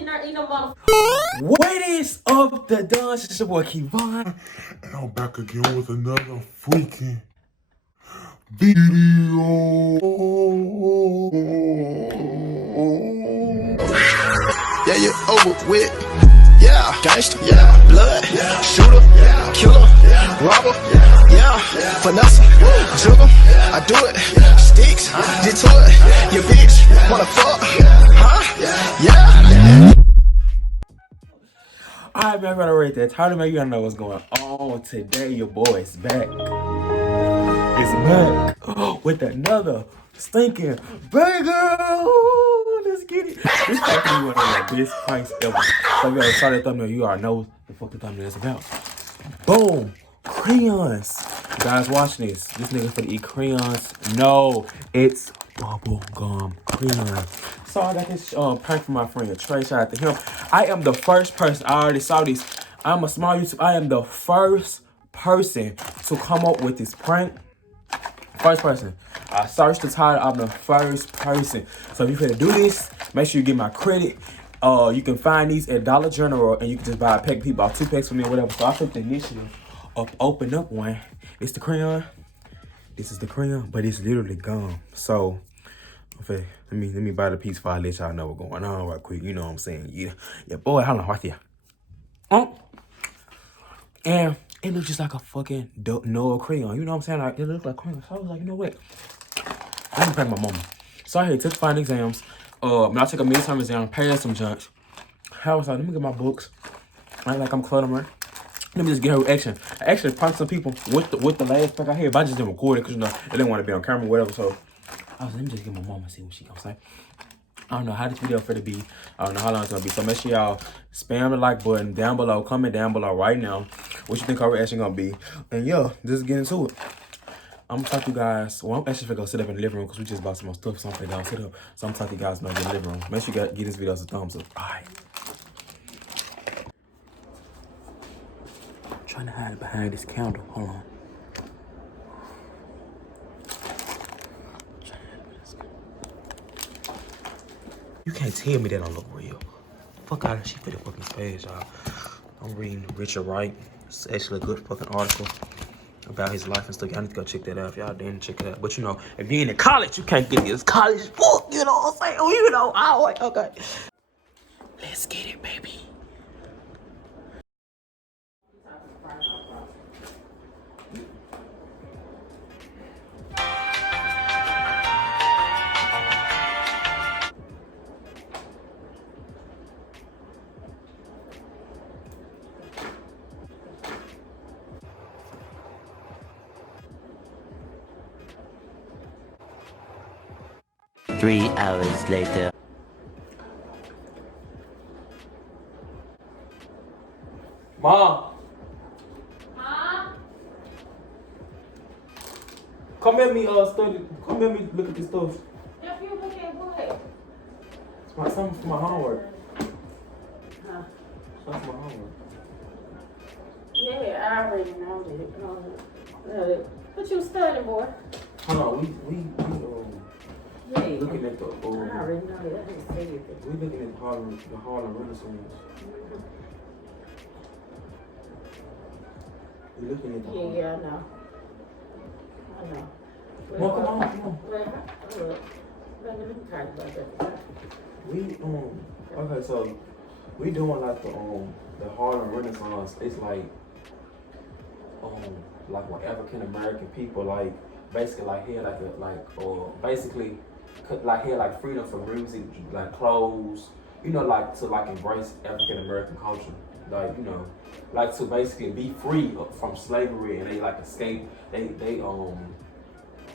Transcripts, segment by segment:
sitting there eating a motherfucker. What is up, the Dons? It's your boy Kevon. And I'm back again with another freaking video. Yeah, you over with. Yeah, gangster. Yeah, blood. Yeah, shooter. Yeah, killer. Yeah, robber. Yeah, Vanessa. Juggle. I do it. Sticks. Get to it. Your bitch wanna fuck? Huh? Yeah. Alright, man, I'm gonna rate that title, man. You gotta know what's going on today. Your boy is back. It's back with another stinking banger. Let's get it. This is definitely one of the best pranks ever. So if you already saw that thumbnail, you already know what the fuck the thumbnail is about. Boom. Crayons. You guys watching this. This nigga finna eat crayons. No, it's bubble gum crayons. So I got this prank from my friend Trey. Shout out to him. I am the first person. I already saw this. I'm a small YouTube. I am the first person to come up with this prank. First person. I searched the title. I'm the first person. So if you're gonna do this, make sure you get my credit. You can find these at Dollar General, and you can just buy a pack. People buy 2 packs for me or whatever. So I took the initiative of open up one. It's the crayon. This is the crayon, but it's literally gum. So okay, let me buy the piece before I let y'all know what's going on right quick. You know what I'm saying? Yeah, boy, hold on, right there. And it looks just like a fucking no crayon. You know what I'm saying? Like, it looked like crayon. So I was like, you know what? Let me prank my mama. So I had took final exams. I took a midterm exam, passed some junk. I was like, let me get my books. I ain't like I'm cluttering. Let me just get her action. I actually pranked some people with the last prank I had, but I just didn't record it because, you know, I didn't want to be on camera or whatever. So I was like, let me just get my mama and see what she gonna say. I don't know how this video finna be. I don't know how long it's gonna be. So make sure y'all spam the like button down below. Comment down below right now what you think our reaction gonna be. And yeah, just get into it. I'm gonna talk to you guys. Well, I'm actually gonna go sit up in the living room because we just bought some more stuff. So I'm gonna go sit up. So I'm gonna talk to you guys in the living room. Make sure you give this video a thumbs up. Alright. I'm trying to hide behind this candle. Hold on. You can't tell me that don't look real. Fuck out of she fit the fucking page, y'all. I'm reading Richard Wright. It's actually a good fucking article about his life and stuff. Y'all need to go check that out if y'all didn't check it out. But you know, if you're in college, you can't get this college book. You know what I'm saying? Oh, you know, okay. Let's get it, baby. Three hours later. Mom. Huh? Come at me, study. Come at me, look at this stuff. If you look at what? It's something for my homework. Huh? Something for my homework. Yeah, I already know that. What you studying, boy? Hold on, we Yeah. looking at the I already know that. I just said it. we looking at the Harlem Renaissance. We looking at the Yeah, I know. Well, come on. Well, let me talk about that. We okay, so we doing like the Harlem Renaissance. It's like when African American people like basically like had basically like had like freedom for music, like clothes, you know, like to like embrace African American culture, like, you know, like to basically be free from slavery, and they like escape. They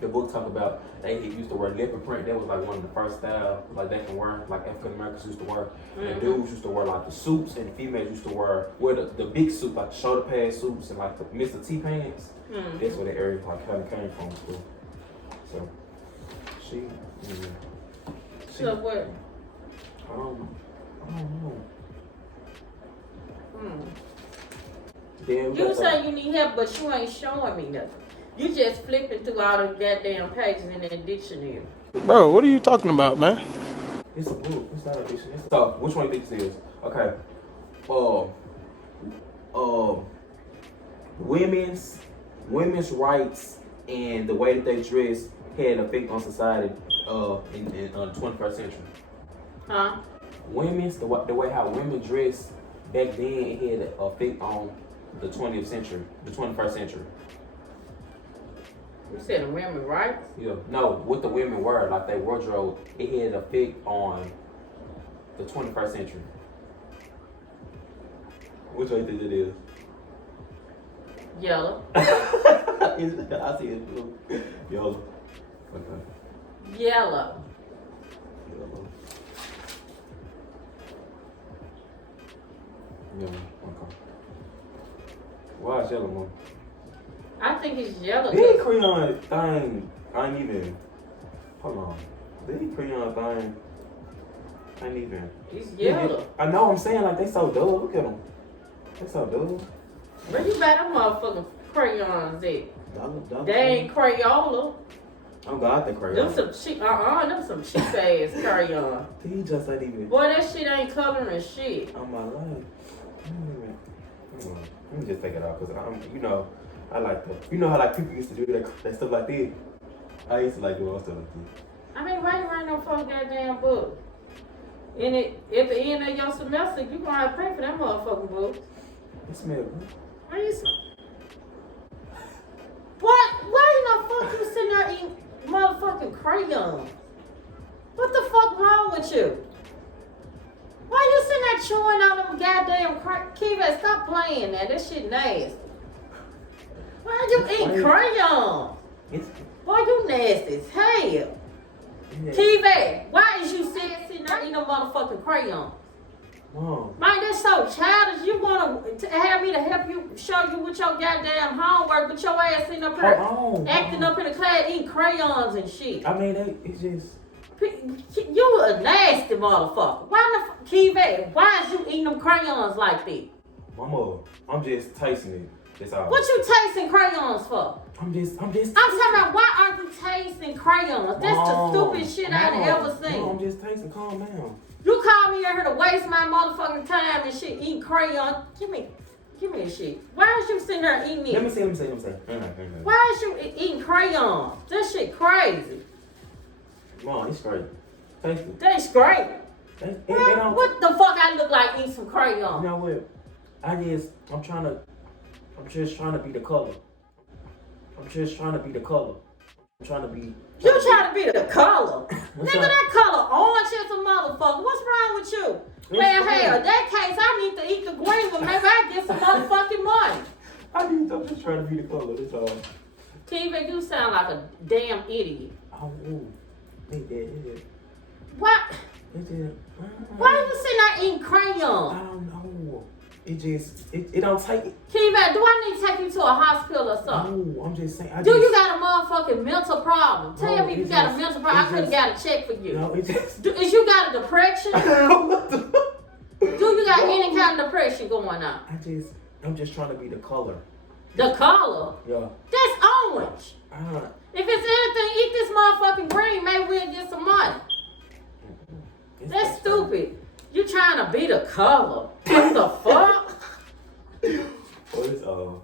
the book talk about they used to wear leopard print. That was like one of the first styles like they can wear, like African Americans used to wear. And the dudes used to wear like the suits, and the females used to wear the big suit, like the shoulder pad suits and like the Mr. T pants. That's where the area like kind of came from. So she So what? I don't know. Damn, You say you need help, but you ain't showing me nothing. You just flipping through all the goddamn pages in that dictionary. Bro, what are you talking about, man? It's a book. It's not a dictionary. So, which one do you think this is? Okay. Women's rights and the way that they dress had an effect on society in the 21st century. Huh? The way how women dress back then, it had an effect on the 20th century, the 21st century. You said the women's rights? Yeah. No, what the women were, like their wardrobe, it had an effect on the 21st century. Which one do you think it is? Yellow. I see it blue. Yellow. Okay. Yellow. Yellow. Yellow. Okay. Why is yellow, Mom? I think it's yellow. These crayon thing ain't even. Hold on. These crayon thing ain't even. It's yellow. I know. I'm saying like they so dull. Look at them. They so dull. Where you buy them motherfucking crayons at? Dollar. They ain't Crayola. Oh God, they crayon. Them some cheap. Them some cheap ass crayons. He just ain't even. Boy, that shit ain't coloring shit. On my life. Let me just take it out because I like that. You know how like people used to do that stuff like that? I used to like doing stuff like that. I mean, why you writing no fucking goddamn book? And at the end of your semester, you gonna have to pay for that motherfucking book. It smells good. Why you why you not fuck you sitting there eating motherfucking crayons? What the fuck wrong with you? Why you sitting there chewing on them goddamn Kiva, stop playing that. That shit nasty. Why you eat crayons? Boy, you nasty as hell. Kiva, why is you sitting there eating a motherfucking crayon? Mom. Man, that's so childish. You want to have me to help you, show you with your goddamn homework, but your ass sitting up here acting up in the class, eating crayons and shit. I mean, it's just. You a nasty motherfucker. Why the Kiva? Why is you eating them crayons like that? Mama, I'm just tasting it. That's all. What you tasting crayons for? I'm just. I'm talking about why aren't you tasting crayons? That's the stupidest shit I've ever seen. No, I'm just tasting. Calm down. You call me out here to waste my motherfucking time and shit, eating crayons. Give me this shit. Why is you sitting there eating it? Let me see. Why is you eating crayons? That shit crazy. Mom, it's great. Taste it. That's great. What the fuck I look like eating some crayons? You know what? I'm just trying to be the color. You trying to be the color. Nigga, that color orange as a motherfucker. What's wrong with you? Well, hell, in that case, I need to eat the green one. Maybe I get some motherfucking money. I'm just trying to be the color. That's all. TV, you sound like a damn idiot. Oh, ooh. It did. What? It did. Why are you sitting there eating crayons? I don't know. It don't take it. Kiva, do I need to take you to a hospital or something? No, I'm just saying. You got a motherfucking mental problem? Tell me you got a mental problem. I could have got a check for you. No, it just. Is you got a depression? Do you got any kind of depression going on? I'm just trying to be the color. The color? Yeah. That's orange. If it's anything, eat this motherfucking green. Maybe we'll get some money. That's stupid. You trying to be the color. What the fuck? It's all.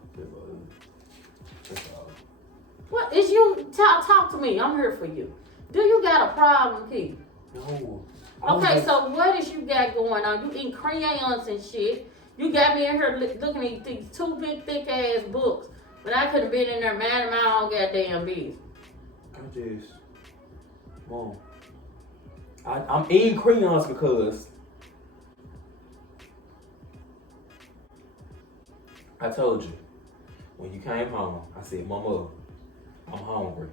What is you? Talk to me. I'm here for you. Do you got a problem, Keith? No. Okay, so what is you got going on? You eating crayons and shit. You got me in here looking at these two big thick ass books. But I could have been in there minding my own goddamn business. Mom. I'm eating crayons because I told you when you came home, I said, Mama, I'm hungry.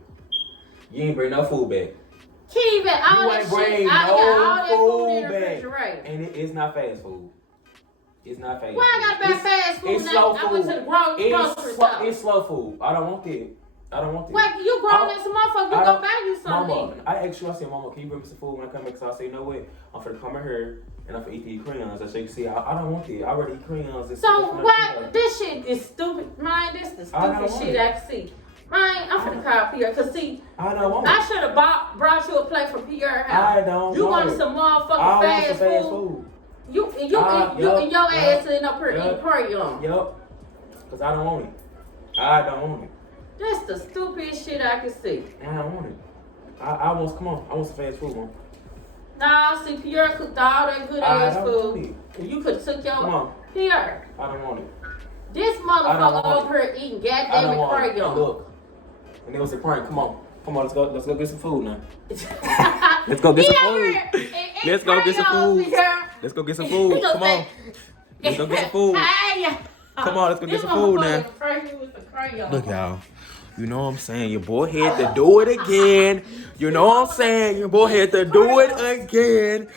You ain't bring no food back. Keep it, all that shit. I got all that food in the back. refrigerator. And it's not fast food. It's not fast food. Why I gotta buy fast food now? I went to the grocery store. It's slow food. I don't want that. Wait, you grown as a motherfucker, you go buy you something. Mama, I asked you, I said, Mama, can you bring me some food when I come back? So I said, you know what? I'm finna come in here and I'm finna eat these crayons. So you can see, I don't want that. I already eat crayons. So why? This shit is stupid. Man, this is the stupidest shit I can see. Man, I'm finna call Pierre. Cause see, I don't want it. I should have brought you a plate from Pierre's house. I don't You want wanted it. some I motherfucking want fast some fast food. food. You and your ass sitting up here eating Crayons. Yup. Cause I don't want it. I don't want it. That's the stupidest shit I can see. I don't want it. I want, come on. I want some fast food, man. Nah, see, Pierre cooked all that good ass I don't want food. You could have took your Come on. Pierre. I don't want it. This I don't motherfucker want over here eating I goddamn don't want it. Crayons. Look. And it was a prank. Come on. Come on, let's go get some food now. Let's go get some food. Let's go get some food. Let's go get some food. Come on. Let's go get some food. Come on, let's go get some food now. Look, y'all. You know what I'm saying? Your boy had to do it again. You know what I'm saying? Your boy had to do it again.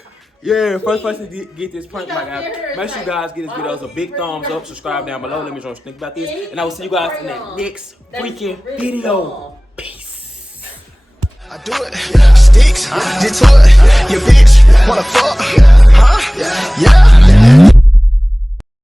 Yeah, first person to get this prank, my guys. Make sure you guys give us a big thumbs up. Subscribe down below. Let me know what you think about this. And I will see you guys in the next freaking video. Peace. I do it, sticks, get to it, your bitch wanna fuck.